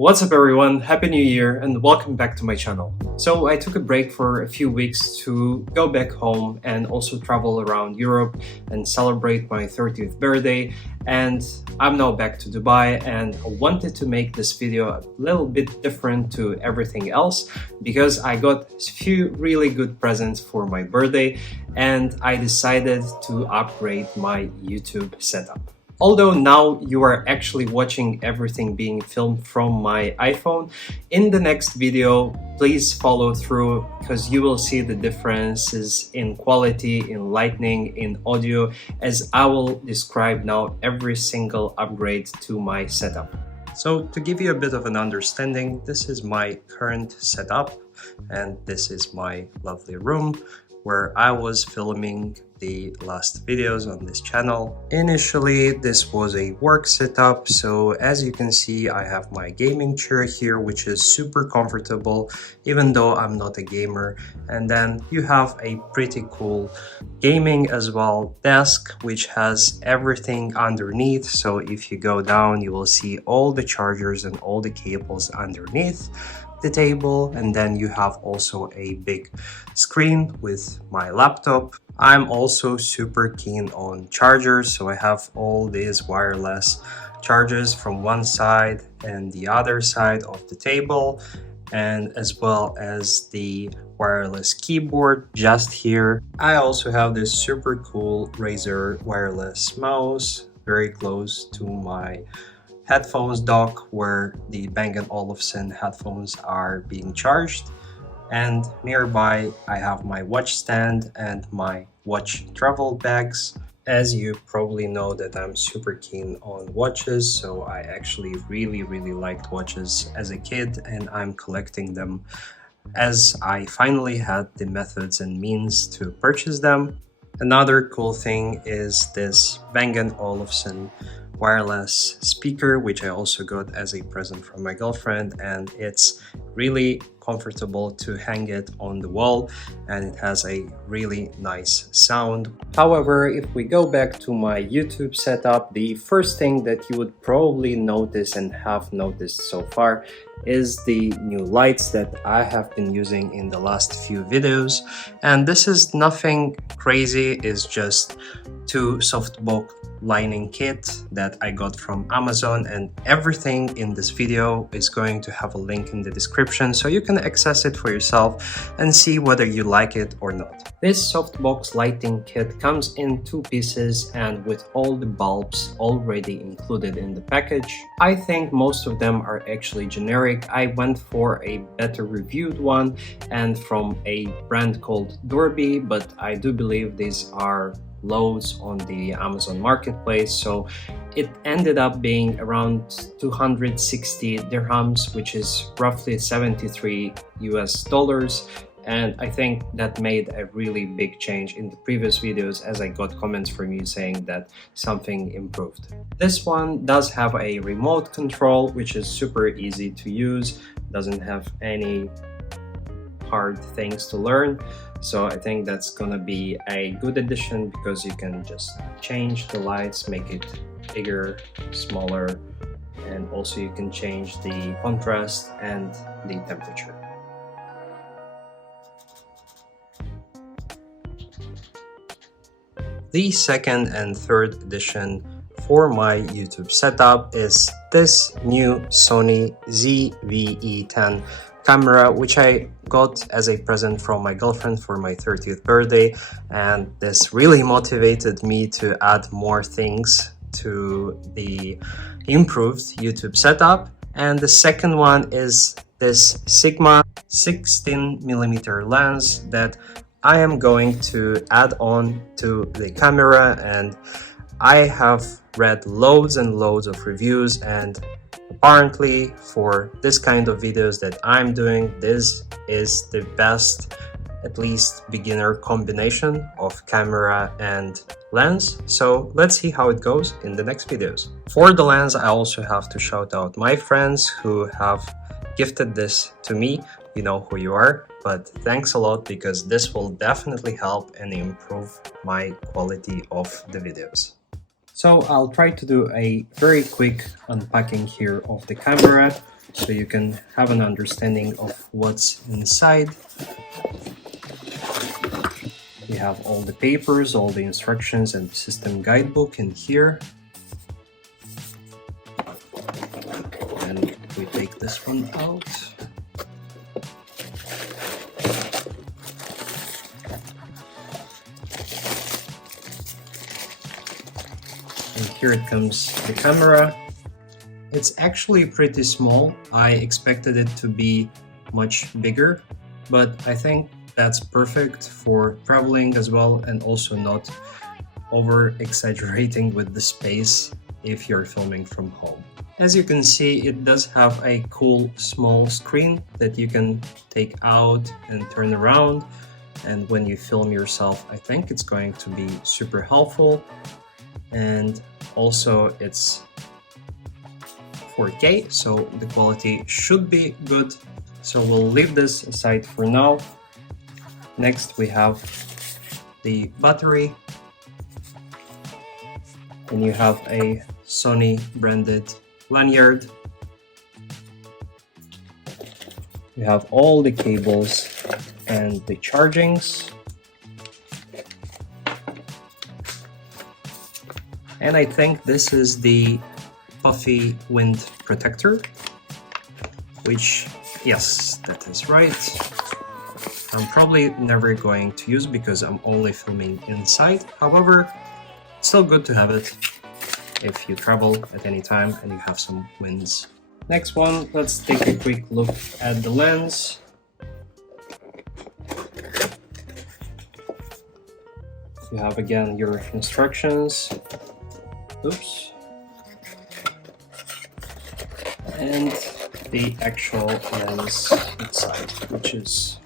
What's up everyone, Happy New Year and welcome back to my channel. So I took a break for a few weeks to go back home and also travel around Europe and celebrate my 30th birthday, and I'm now back to Dubai, and I wanted to make this video a little bit different to everything else because I got a few really good presents for my birthday and I decided to upgrade my YouTube setup. Although now you are actually watching everything being filmed from my iPhone, in the next video, please follow through because you will see the differences in quality, in lighting, in audio, as I will describe now every single upgrade to my setup. So to give you a bit of an understanding, this is my current setup and this is my lovely room where I was filming the last videos on this channel. Initially, this was a work setup, so as you can see, I have my gaming chair here, which is super comfortable, even though I'm not a gamer. And then you have a pretty cool gaming as well desk, which has everything underneath. So if you go down, you will see all the chargers and all the cables underneath the table, and then you have also a big screen with my laptop. I'm also super keen on chargers, so I have all these wireless chargers from one side and the other side of the table, and as well as the wireless keyboard just here. I also have this super cool Razer wireless mouse very close to my headphones dock where the Bang & Olufsen headphones are being charged, and nearby I have my watch stand and my watch travel bags. As you probably know that I'm super keen on watches, so I actually really liked watches as a kid and I'm collecting them as I finally had the methods and means to purchase them. Another cool thing is this Bang & Olufsen wireless speaker, which I also got as a present from my girlfriend, and it's really comfortable to hang it on the wall and it has a really nice sound. However, if we go back to my YouTube setup, the first thing that you would probably notice and have noticed so far is the new lights that I have been using in the last few videos. And this is nothing crazy, it's just two softbox lining kit that I got from Amazon, and everything in this video is going to have a link in the description so you can access it for yourself and see whether you like it or not. This softbox lighting kit comes in two pieces and with all the bulbs already included in the package. I think most of them are actually generic. I went for a better reviewed one and from a brand called Dorby, but I do believe these are loads on the Amazon marketplace, so it ended up being around 260 dirhams, which is roughly 73 US dollars, and I think that made a really big change in the previous videos as I got comments from you saying that something improved. This one does have a remote control, which is super easy to use, doesn't have any hard things to learn. So I think that's gonna be a good addition because you can just change the lights, make it bigger, smaller, and also you can change the contrast and the temperature. The second and third addition for my YouTube setup is this new Sony ZV-E10 camera, which I got as a present from my girlfriend for my 30th birthday, and this really motivated me to add more things to the improved YouTube setup. And the second one is this Sigma 16mm lens that I am going to add on to the camera, and I have read loads and loads of reviews, and apparently for this kind of videos that I'm doing, this is the best, at least beginner combination of camera and lens. So let's see how it goes in the next videos. For the lens, I also have to shout out my friends who have gifted this to me. You know who you are, but thanks a lot because this will definitely help and improve my quality of the videos. So I'll try to do a very quick unpacking here of the camera. so you can have an understanding of what's inside. You have all the papers, all the instructions and system guidebook in here. And we take this one out. And here it comes, the camera. It's actually pretty small. I expected it to be much bigger, but I think that's perfect for traveling as well, and also not over exaggerating with the space if you're filming from home. As you can see, it does have a cool small screen that you can take out and turn around, and when you film yourself, I think it's going to be super helpful. And also it's 4K, so the quality should be good. So we'll leave this aside for now. Next we have the battery, and you have a Sony branded lanyard. You have all the cables and the chargings. And I think this is the puffy wind protector, which, yes, that is right. I'm probably never going to use because I'm only filming inside. However, it's still good to have it if you travel at any time and you have some winds. Next one, let's take a quick look at the lens. You have again your instructions. Oops. And the actual lens inside, which is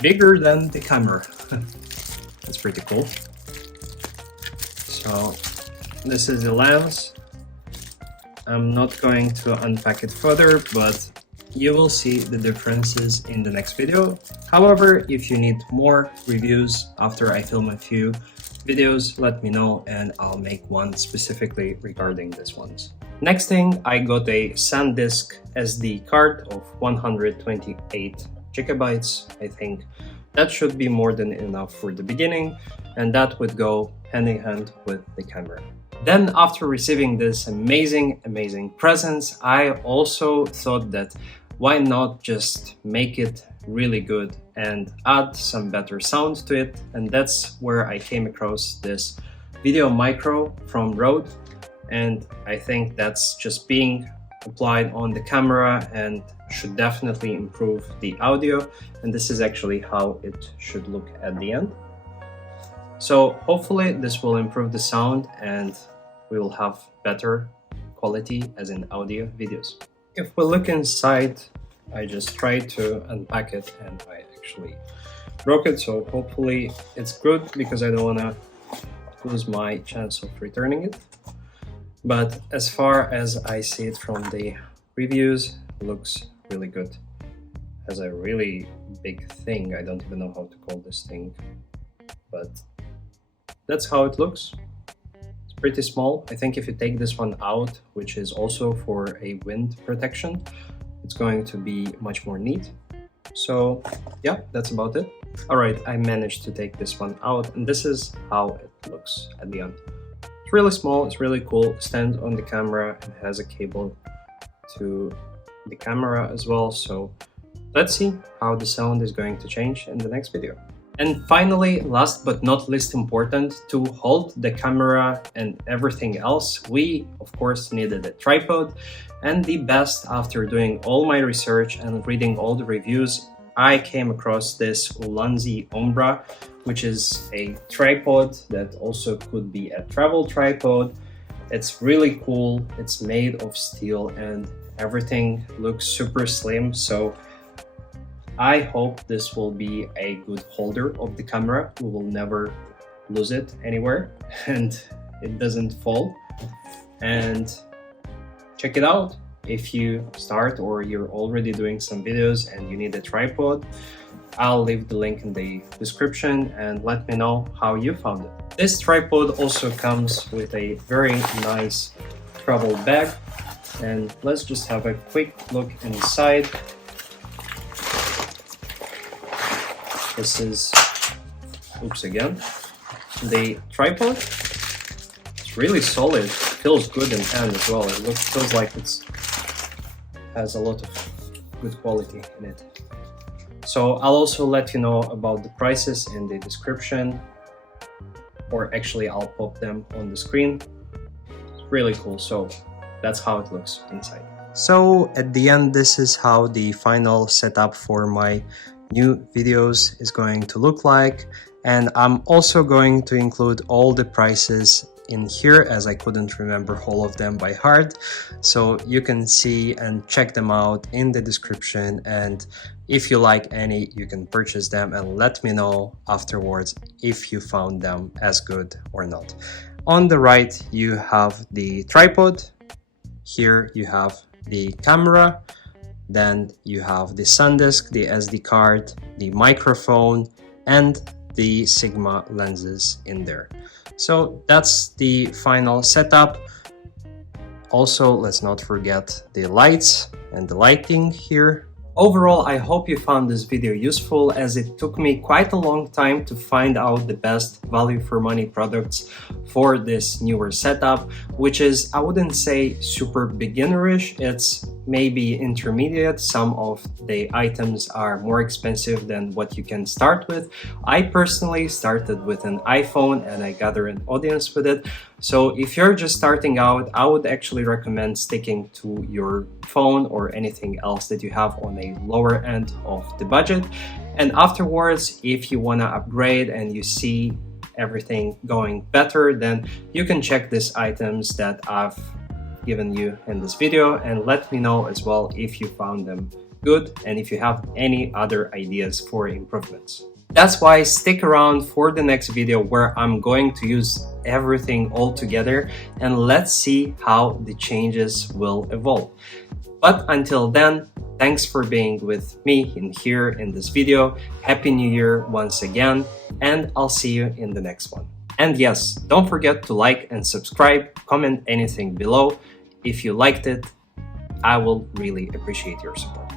bigger than the camera. That's pretty cool. So this is the lens. I'm not going to unpack it further, but you will see the differences in the next video. However, if you need more reviews after I film a few videos, let me know and I'll make one specifically regarding this ones. Next thing, I got a SanDisk SD card of 128 gigabytes. I think that should be more than enough for the beginning, and that would go hand in hand with the camera. Then after receiving this amazing presents, I also thought that why not just make it really good and add some better sound to it, and that's where I came across this Video Micro from Rode, and I think that's just being applied on the camera and should definitely improve the audio, and this is actually how it should look at the end. So hopefully this will improve the sound and we will have better quality as in audio videos. If we look inside, I just tried to unpack it and I actually broke it, so hopefully it's good because I don't want to lose my chance of returning it. But as far as I see it from the reviews, it looks really good. It has a really big thing, I don't even know how to call this thing, but that's how it looks. It's pretty small. I think if you take this one out, which is also for a wind protection, it's going to be much more neat. So yeah, that's about it. Alright, I managed to take this one out and this is how it looks at the end. It's really small, it's really cool, stands on the camera and has a cable to the camera as well. So let's see how the sound is going to change in the next video. And finally, last but not least important, to hold the camera and everything else, we of course needed a tripod. And the best, after doing all my research and reading all the reviews, I came across this Ulanzi Ombra, which is a tripod that also could be a travel tripod. It's really cool, it's made of steel and everything looks super slim, so I hope this will be a good holder of the camera. We will never lose it anywhere and it doesn't fall. And check it out if you start or you're already doing some videos and you need a tripod. I'll leave the link in the description and let me know how you found it. This tripod also comes with a very nice travel bag. And let's just have a quick look inside. This is, oops again, the tripod. It's really solid, feels good in hand as well. It feels like it's has a lot of good quality in it. So I'll also let you know about the prices in the description, or actually I'll pop them on the screen. It's really cool. So that's how it looks inside. So at the end, this is how the final setup for my new videos is going to look like. And I'm also going to include all the prices in here, as I couldn't remember all of them by heart, so you can see and check them out in the description, and if you like any, you can purchase them and let me know afterwards if you found them as good or not. On the right you have the tripod, here you have the camera, then you have the SanDisk, the SD card, the microphone, and the Sigma lenses in there. So that's the final setup. Also, let's not forget the lights and the lighting here. Overall, I hope you found this video useful, as it took me quite a long time to find out the best value for money products for this newer setup, which is, I wouldn't say super beginnerish, it's maybe intermediate. Some of the items are more expensive than what you can start with. I personally started with an iPhone and I gathered an audience with it. So if you're just starting out, I would actually recommend sticking to your phone or anything else that you have on a lower end of the budget. And afterwards, if you want to upgrade and you see everything going better, then you can check these items that I've given you in this video, and let me know as well if you found them good and if you have any other ideas for improvements. That's why stick around for the next video, where I'm going to use everything all together, and let's see how the changes will evolve. But until then, thanks for being with me here in this video. Happy New Year once again, and I'll see you in the next one. And yes, don't forget to like and subscribe, comment anything below. If you liked it, I will really appreciate your support.